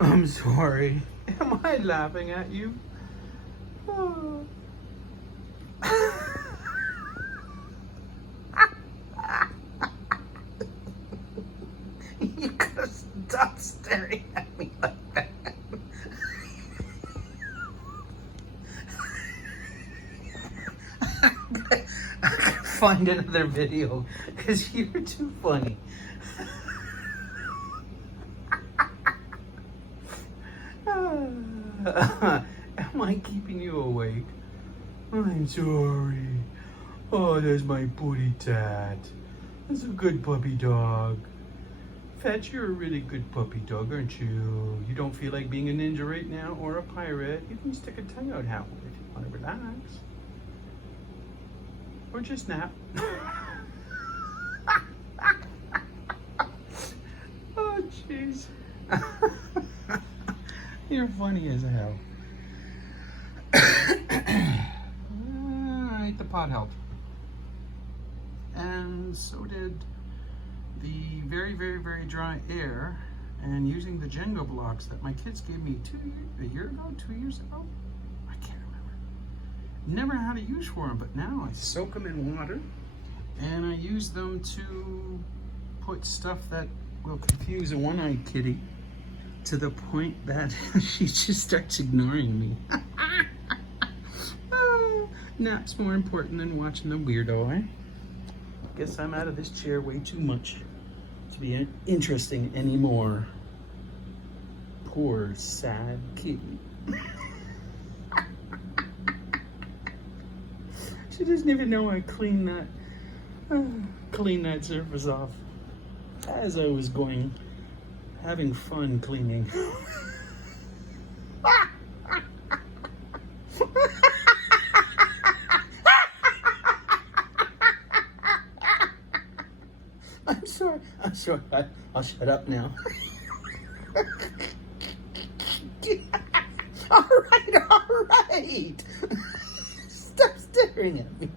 I'm sorry. Am I laughing at you? Oh. You gotta stop staring at me like that. I gotta find another video because you're too funny. Am I keeping you awake? I'm sorry. Oh, there's my booty tat. That's a good puppy dog. Fetch, you're a really good puppy dog, aren't you? You don't feel like being a ninja right now or a pirate. You can stick a tongue out halfway if you want to relax. Or just nap. Oh, jeez. You're funny as hell. Alright, the pot helped. And so did the very, very, very dry air, and using the Jenga blocks that my kids gave me 2 years ago? I can't remember. Never had a use for them, but now I soak them in water and I use them to put stuff that will confuse a one-eyed kitty to the point that she just starts ignoring me. Nap's more important than watching the weirdo, eh? Guess I'm out of this chair way too much to be interesting anymore. Poor, sad kitty. She doesn't even know I cleaned that surface off as I was having fun cleaning. I'm sorry. I'll shut up now. All right. Stop staring at me.